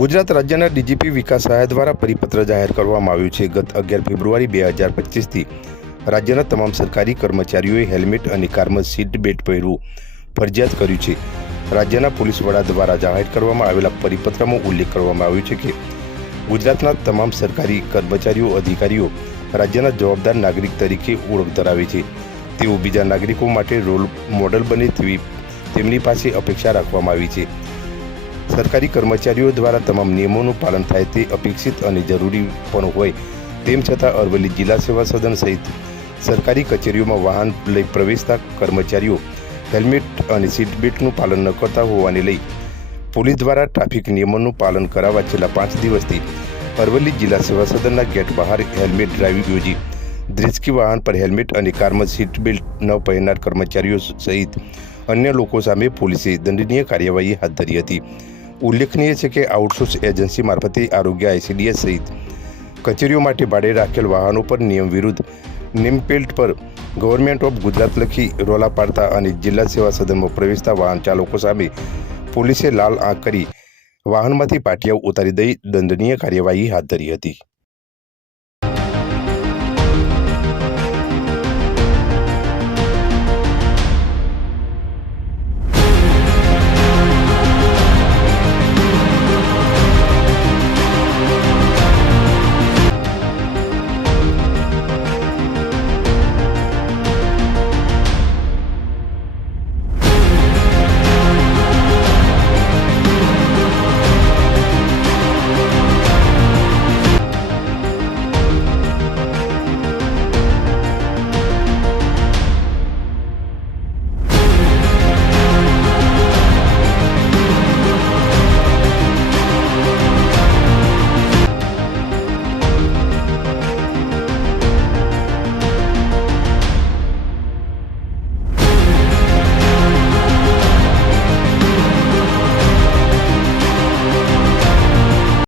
ગુજરાત રાજ્યના ડીજીપી વિકાસ સહાય દ્વારા પરિપત્ર જાહેર કરવામાં આવ્યું છે। ગત 11 ફેબ્રુઆરી 2025થી રાજ્યના તમામ સરકારી કર્મચારીઓએ હેલ્મેટ અને કારમાં સીટ બેલ્ટ પહેરવું ફરજિયાત કર્યું છે। રાજ્યના પોલીસ વડા દ્વારા જાહેર કરવામાં આવેલા પરિપત્રમાં ઉલ્લેખ કરવામાં આવ્યો છે કે ગુજરાતના તમામ સરકારી કર્મચારીઓ અધિકારીઓ રાજ્યના જવાબદાર નાગરિક તરીકે ઓળખ ધરાવે છે। તેઓ બીજા નાગરિકો માટે રોલ મોડલ બને તેવી તેમની પાસે અપેક્ષા રાખવામાં આવી છે। સરકારી કર્મચારીઓ દ્વારા તમામ નિયમોનું પાલન થાય તે અપેક્ષિત અને જરૂરી પણ હોય તેમ છતાં અરવલ્લી જિલ્લા સેવા સદન સહિત સરકારી કચેરીઓમાં વાહન લઈ પ્રવેશતા કર્મચારીઓ હેલ્મેટ અને સીટ બેલ્ટનું પાલન ન કરતા હોવાને લઈ પોલીસ દ્વારા ટ્રાફિક નિયમોનું પાલન કરાવવા છેલ્લા 5 દિવસથી અરવલ્લી જિલ્લા સેવા સદનના ગેટ બહાર હેલ્મેટ ડ્રાઇવિંગ યોજી દ્વિચક્રી વાહન પર હેલ્મેટ અને કારમાં સીટ બેલ્ટ ન પહેરનાર કર્મચારીઓ સહિત અન્ય લોકો સામે પોલીસે દંડનીય કાર્યવાહી હાથ ધરી હતી। ઉલ્લેખનીય છે કે આઉટસોર્સ એજન્સી મારફતે આરોગ્ય આઈસીડીએસ સહિત કચેરીઓ માટે ભાડે રાખેલ વાહનો પર નિયમ વિરુદ્ધ નેમ પ્લેટ પર ગવર્મેન્ટ ઓફ ગુજરાત લખી રોલા પાડતા અને જિલ્લા સેવા સદનમાં પ્રવેશતા વાહન ચાલકો સામે પોલીસે લાલ આંખ કરી વાહનમાંથી પાટિયા ઉતારી દઈ દંડનીય કાર્યવાહી હાથ ધરી હતી।